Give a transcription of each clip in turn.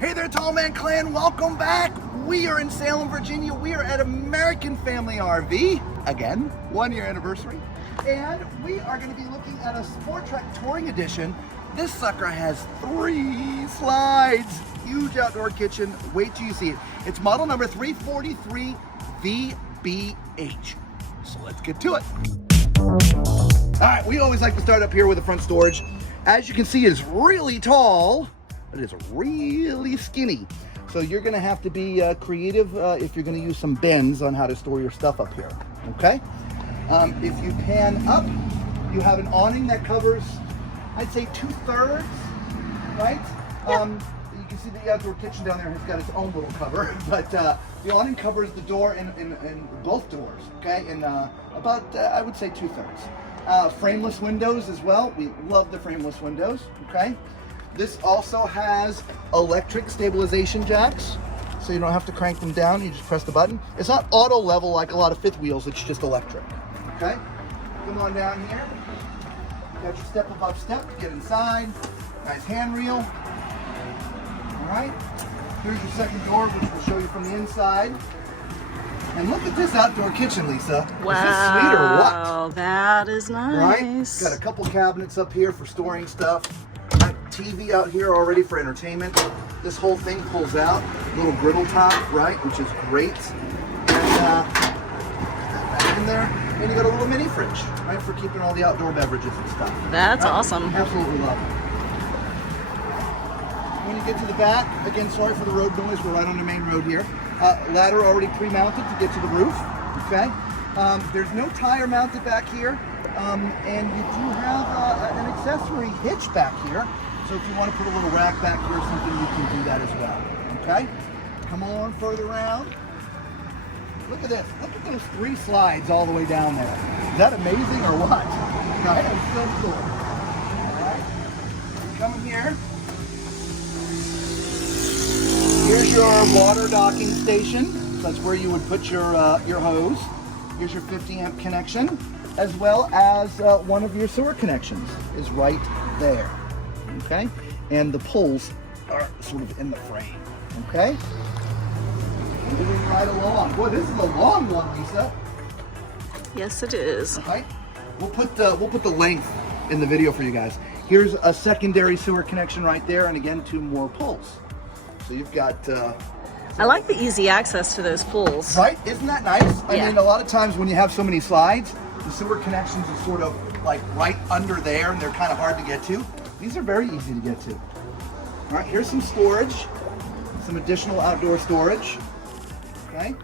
Hey there, Tall Man Clan, welcome back. We are in Salem, Virginia. We are at American Family RV, again, 1-year anniversary. And we are gonna be looking at a Sporttrek Touring Edition. This sucker has 3 slides, huge outdoor kitchen. Wait till you see it. It's model number 343VBH. So let's get to it. All right, we always like to start up here with the front storage. As you can see, it's really tall, but it's really skinny. So you're gonna have to be creative if you're gonna use some bins on how to store your stuff up here, okay? If you pan up, you have an awning that covers, I'd say 2/3, right? You can see the outdoor kitchen down there has got its own little cover, but the awning covers the door in both doors, okay? And about, I would say 2/3. Frameless windows as well. We love the frameless windows, okay? This also has electric stabilization jacks, so you don't have to crank them down, you just press the button. It's not auto level like a lot of fifth wheels, it's just electric, okay? Come on down here. Got your step above step to get inside. Nice handrail. All right, here's your second door, which we'll show you from the inside. And look at this outdoor kitchen, Lisa. Wow, is this sweet or what? That is nice. Right? Got a couple cabinets up here for storing stuff. Got TV out here already for entertainment. This whole thing pulls out. Little griddle top, right? Which is great. And back in there. And you got a little mini fridge, right? For keeping all the outdoor beverages and stuff. That's right? awesome. Absolutely love it. When you get to the back, again, sorry for the road noise. We're right on the main road here. Ladder already pre-mounted to get to the roof, okay? There's no tire mounted back here, and you do have an accessory hitch back here. So if you want to put a little rack back here or something, you can do that as well, okay? Come on further around. Look at this. Look at those 3 slides all the way down there. Is that amazing or what? Right? It's so cool. All right. Come in here. Here's your water docking station. That's where you would put your hose. Here's your 50 amp connection, as well as one of your sewer connections is right there. Okay, and the poles are sort of in the frame. Okay. Moving right along. Boy, this is a long one, Lisa. Yes, it is. All right. We'll put the length in the video for you guys. Here's a secondary sewer connection right there, and again 2 more poles. So you've got. I like the easy access to those pools. Right? Isn't that nice? I mean, a lot of times when you have so many slides, the sewer connections are sort of like right under there, and they're kind of hard to get to. These are very easy to get to. All right. Here's some storage, some additional outdoor storage. Okay,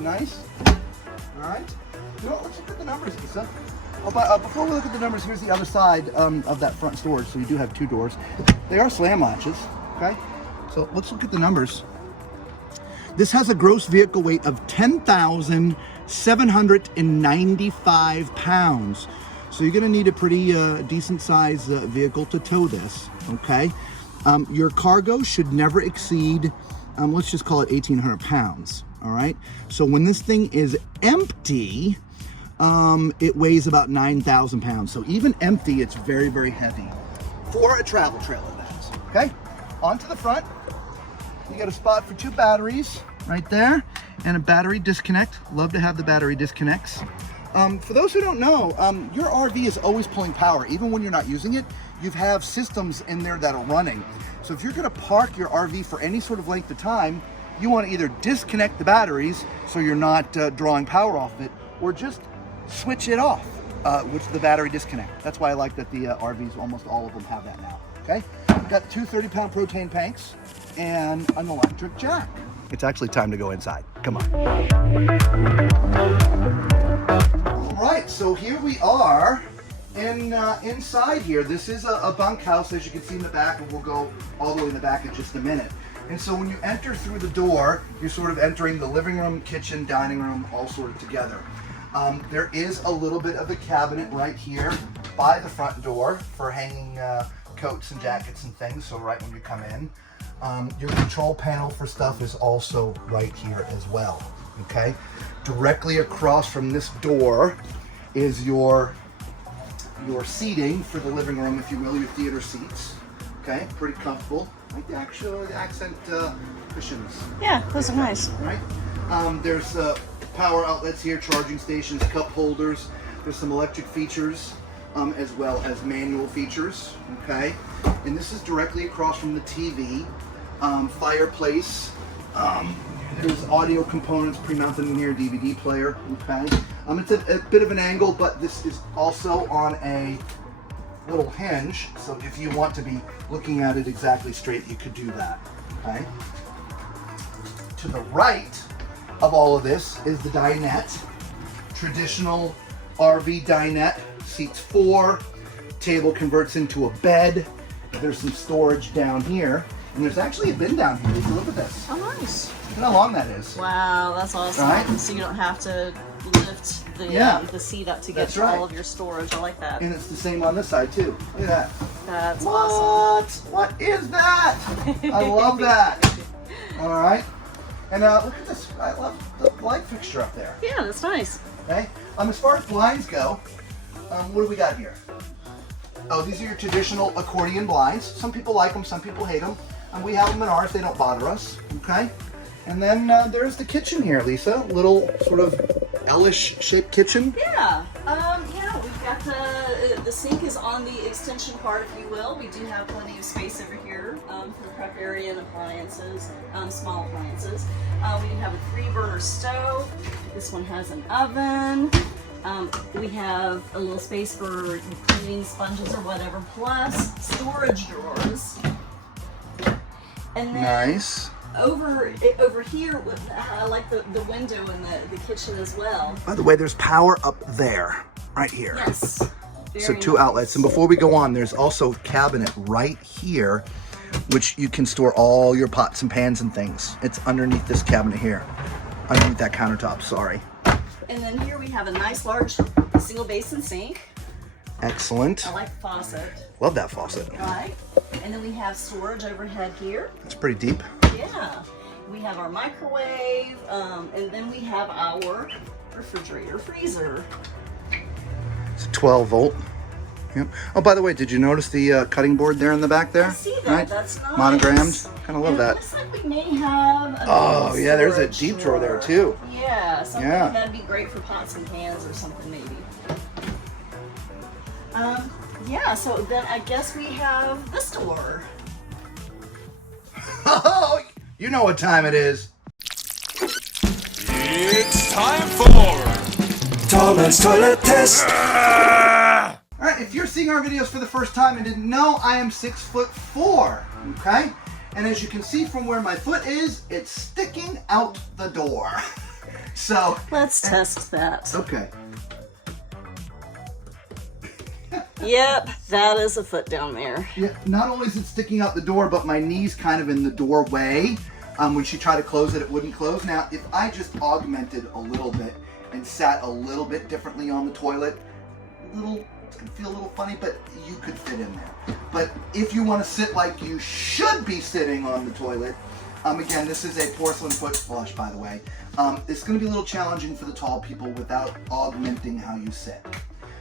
nice. All right. You know, let's look at the numbers, Lisa. Oh, but before we look at the numbers, here's the other side of that front storage. So you do have 2 doors. They are slam latches. Okay. So let's look at the numbers. This has a gross vehicle weight of 10,795 pounds. So you're going to need a pretty decent size vehicle to tow this. Okay. Your cargo should never exceed, let's just call it 1,800 pounds. All right. So when this thing is empty, it weighs about 9,000 pounds. So even empty, it's very, very heavy for a travel trailer, that is. Okay. Onto the front, you got a spot for 2 batteries right there and a battery disconnect. Love to have the battery disconnects. For those who don't know, your RV is always pulling power. Even when you're not using it, you have systems in there that are running. So if you're gonna park your RV for any sort of length of time, you wanna either disconnect the batteries so you're not drawing power off it, or just switch it off, which is the battery disconnect. That's why I like that the RVs, almost all of them have that now, okay? Got 2 30-pound propane tanks and an electric jack. It's actually time to go inside. Come on. All right, so here we are inside here. This is a bunkhouse, as you can see in the back, and we'll go all the way in the back in just a minute. And so when you enter through the door, you're sort of entering the living room, kitchen, dining room, all sort of together. There is a little bit of a cabinet right here by the front door for hanging coats and jackets and things, so right when you come in. Your control panel for stuff is also right here as well, okay? Directly across from this door is your seating for the living room, if you will, your theater seats, Okay, pretty comfortable. I like the actual accent cushions. Yeah, those are nice. Right? There's power outlets here, charging stations, cup holders. There's some electric features as well as manual features. Okay, and this is directly across from the TV. Fireplace. There's audio components pre-mounted in here, DVD player. Okay, it's a bit of an angle, but this is also on a little hinge, so if you want to be looking at it exactly straight, you could do that. Okay. To the right of all of this is the dinette. Traditional RV dinette. Seats 4. Table converts into a bed. There's some storage down here. And there's actually a bin down here. Look at this. Oh, nice. Look how long that is. Wow, that's awesome. Right? So you don't have to lift the seat up to get to all of your storage. I like that. And it's the same on this side too. Look at that. That's awesome. What is that? I love that. All right. And look at this. I love the light fixture up there. Yeah, that's nice. Okay. As far as blinds go, what do we got here? Oh, these are your traditional accordion blinds. Some people like them, some people hate them. We have them in ours. They don't bother us. Okay. And then there's the kitchen here, Lisa. Little sort of L-ish shaped kitchen. Yeah. Yeah, we've got the sink is on the extension part, if you will. We do have plenty of space over here for the prep area and appliances, small appliances. We have a 3-burner stove. This one has an oven. We have a little space for cleaning sponges or whatever, plus storage drawers. And then Nice. over here, I like the window in the kitchen as well. By the way, there's power up there, right here. Yes. So Very 2 nice. outlets. And before we go on, there's also a cabinet right here, which you can store all your pots and pans and things. It's underneath this cabinet here. Underneath that countertop, sorry. And then here we have a nice large single basin sink. Excellent. I like the faucet. Love that faucet. Right. And then we have storage overhead here. It's pretty deep. Yeah. We have our microwave, and then we have our refrigerator freezer. It's a 12 volt. Yep. Oh, by the way, did you notice the cutting board there in the back there? I see that. Right? That's nice. Monogrammed. Kind of love And it that. looks like we may have Oh, yeah, there's a storage deep drawer there too. Yeah, something Yeah. that'd be great for pots and pans or something maybe. Yeah, so then I guess we have this door. Oh, you know what time it is. It's time for Thomas Toilet Test. All right, if you're seeing our videos for the first time and didn't know, I am 6'4", okay? And as you can see from where my foot is, it's sticking out the door. So, Let's test that. okay. Yep, that is a foot down there. Yeah, not only is it sticking out the door, but my knee's kind of in the doorway. When she tried to close it, it wouldn't close. Now, if I just augmented a little bit and sat a little bit differently on the toilet, it's gonna feel a little funny, but you could fit in there. But if you want to sit like you should be sitting on the toilet, again, this is a porcelain foot flush, by the way. It's going to be a little challenging for the tall people without augmenting how you sit.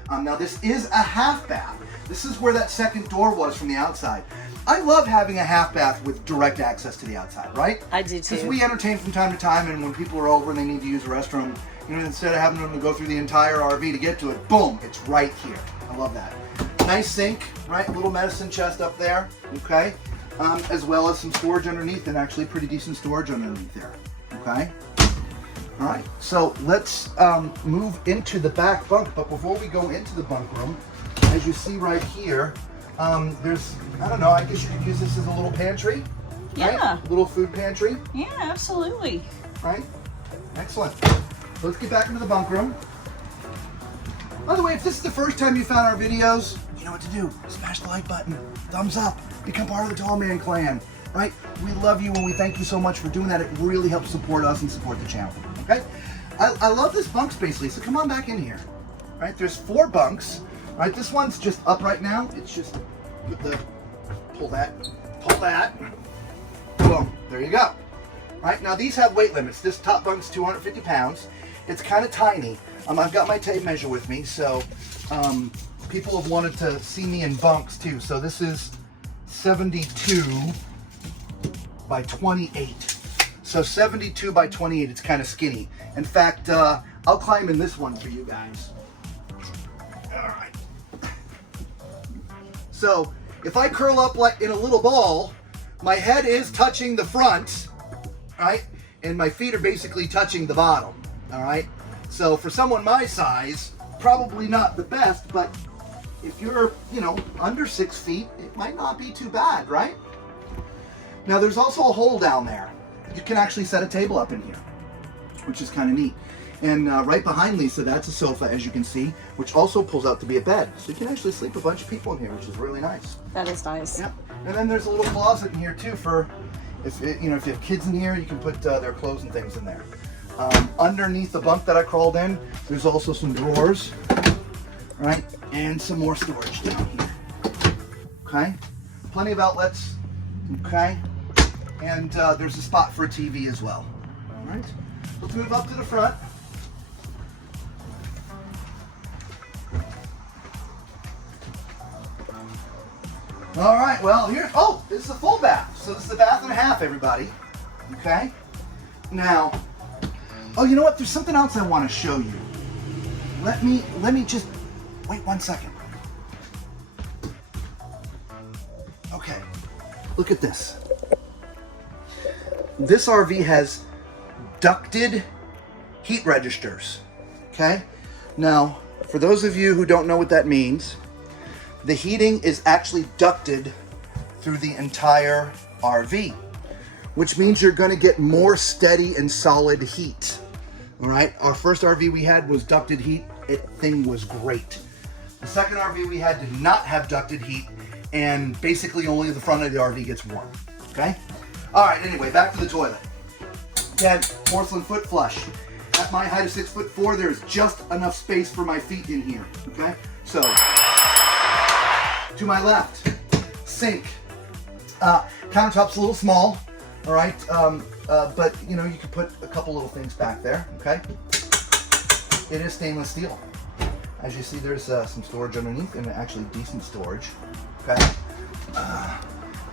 Now this is a half bath. This is where that second door was from the outside. I love having a half bath with direct access to the outside, right? I do Because too. we entertain from time to time, and when people are over and they need to use a restroom, instead of having them to go through the entire RV to get to it, boom, it's right here. I love that. Nice sink, right? Little medicine chest up there, okay? As well as some storage underneath, and actually pretty decent storage underneath there, okay? All right, so let's move into the back bunk. But before we go into the bunk room, as you see right here, there's, I don't know, I guess you could use this as a little pantry. Yeah. Right? Little food pantry, Yeah, absolutely. right? Excellent. Let's get back into the bunk room. By the way, if this is the first time you found our videos, you know what to do. Smash the like button, thumbs up, become part of the Tall Man Clan, right? We love you and we thank you so much for doing that. It really helps support us and support the channel, okay? I love this bunk space, Lisa. Come on back in here, right? There's 4 bunks, right? This one's just up right now. It's just with the, pull that, boom, there you go. Right, now these have weight limits. This top bunk's 250 pounds. It's kind of tiny. I've got my tape measure with me, so people have wanted to see me in bunks too. So this is 72 by 28. So 72 by 28, it's kind of skinny. In fact, I'll climb in this one for you guys. All right. So if I curl up like in a little ball, my head is touching the front, right? And my feet are basically touching the bottom, all right? So for someone my size, probably not the best, but if you're, you know, under 6 feet, it might not be too bad, right? Now there's also a hole down there. You can actually set a table up in here, which is kind of neat. And right behind Lisa, that's a sofa, as you can see, which also pulls out to be a bed. So you can actually sleep a bunch of people in here, which is really nice. That is nice. Yeah. And then there's a little closet in here too for, if you have kids in here, you can put their clothes and things in there. Underneath the bunk that I crawled in, there's also some drawers, right? And some more storage down here. Okay. Plenty of outlets. Okay. And there's a spot for a TV as well. All right. Let's move up to the front. All right, well, here, oh, this is a full bath. So this is a bath and a half, everybody. Okay? Now, oh, you know what? There's something else I want to show you. Let me just, wait 1 second. Okay, look at this. This RV has ducted heat registers, okay? Now, for those of you who don't know what that means, the heating is actually ducted through the entire RV, which means you're going to get more steady and solid heat. All right, our first RV we had was ducted heat. It thing was great. The second RV we had did not have ducted heat, and basically only the front of the RV gets warm. Okay. All right. Anyway, back to the toilet. Again, porcelain foot flush. At my height of 6'4", there's just enough space for my feet in here. Okay. So. To my left, sink. Countertop's a little small, all right, but you know, you could put a couple little things back there, okay? It is stainless steel. As you see, there's some storage underneath, and actually decent storage, okay?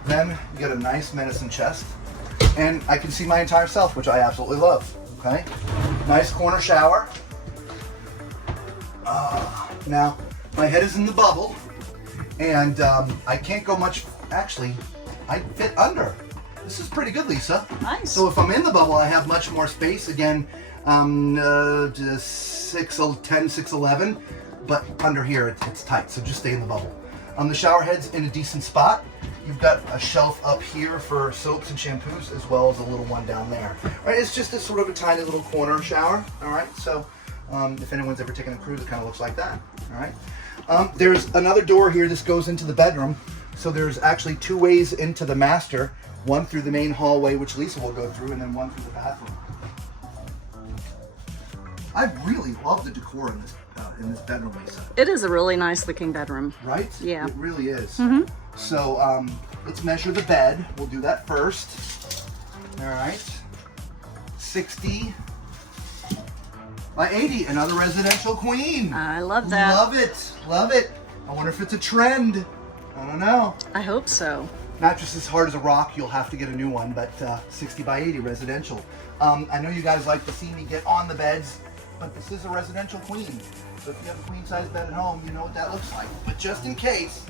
Then you get a nice medicine chest, and I can see my entire self, which I absolutely love, okay? Nice corner shower. Now, my head is in the bubble, and I can't go much, actually, I fit under. This is pretty good, Lisa. Nice. So if I'm in the bubble, I have much more space. Again, 6'10", 6'11", but under here it's tight, so just stay in the bubble. The shower head's in a decent spot. You've got a shelf up here for soaps and shampoos, as well as a little one down there. All right, it's just a sort of a tiny little corner shower, all right? So if anyone's ever taken a cruise, it kind of looks like that, all right? There's another door here. This goes into the bedroom. So there's actually 2 ways into the master. One through the main hallway, which Lisa will go through, and then one through the bathroom. I really love the decor in this bedroom, Lisa. It is a really nice looking bedroom. Right? Yeah. It really is. Mm-hmm. So let's measure the bed. We'll do that first. All right. 60 by 80, another residential queen. I love that. Love it, love it. I wonder if it's a trend. I don't know. I hope so. Mattress is hard as a rock. You'll have to get a new one, but 60 by 80 residential. I know you guys like to see me get on the beds, but this is a residential queen. So if you have a queen size bed at home, you know what that looks like. But just in case,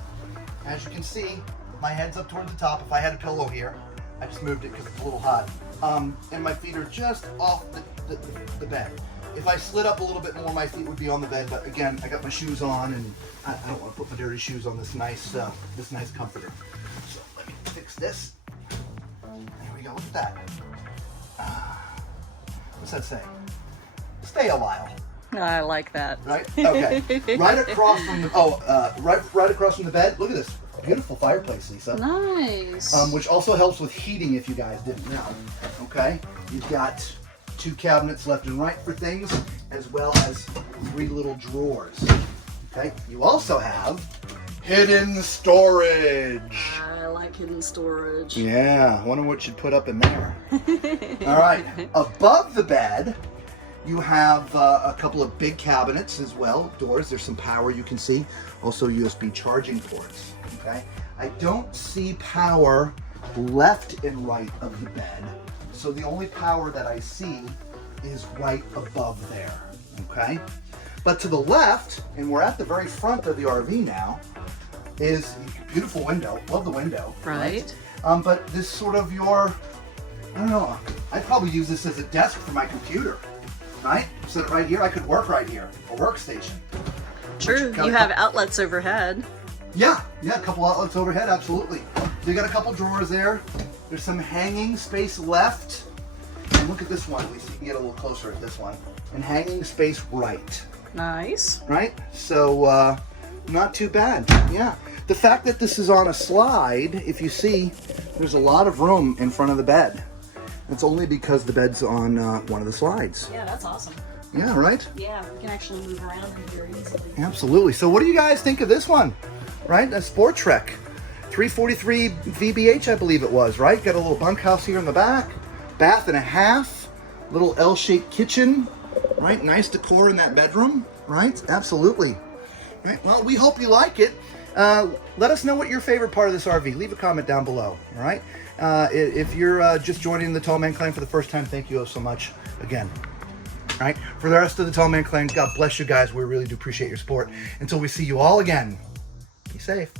as you can see, my head's up toward the top. If I had a pillow here, I just moved it because it's a little hot. And my feet are just off the bed. If I slid up a little bit more, my feet would be on the bed. But again, I got my shoes on, and I don't want to put my dirty shoes on this nice comforter. So let me fix this. There we go. Look at that. What's that say? Stay a while. I like that. Right? Okay. Right across from the right across from the bed. Look at this beautiful fireplace, Lisa. Nice. Which also helps with heating if you guys didn't know. Okay. You've got 2 cabinets left and right for things, as well as 3 little drawers. Okay. You also have hidden storage. I like hidden storage. Yeah. I wonder what you'd put up in there. All right. Above the bed, you have a couple of big cabinets as well, doors. There's some power you can see. Also USB charging ports, okay? I don't see power left and right of the bed. So the only power that I see is right above there, okay? But to the left, and we're at the very front of the RV now, is a beautiful window. Love the window. Right. But this sort of I don't know, I'd probably use this as a desk for my computer, right? Set it right here, I could work right here, a workstation. True, you have outlets overhead. Yeah, a couple outlets overhead, absolutely. So you got a couple drawers there. There's some hanging space left. And look at this one, at least you can get a little closer at this one. And hanging space right. Nice. Right? So, not too bad, yeah. The fact that this is on a slide, if you see, there's a lot of room in front of the bed. It's only because the bed's on one of the slides. Yeah, that's awesome. Yeah, right? Yeah, we can actually move around here easily. Absolutely. So what do you guys think of this one? Right? A Sporttrek 343VBH, I believe it was, right? Got a little bunkhouse here in the back, bath and a half, little L-shaped kitchen, right? Nice decor in that bedroom, right? Absolutely. Right. Well, we hope you like it. Let us know what your favorite part of this RV. Leave a comment down below, all right? If you're just joining the Tall Man Clan for the first time, thank you so much again. All right? For the rest of the Tall Man Clan, God bless you guys. We really do appreciate your support. Until we see you all again, be safe.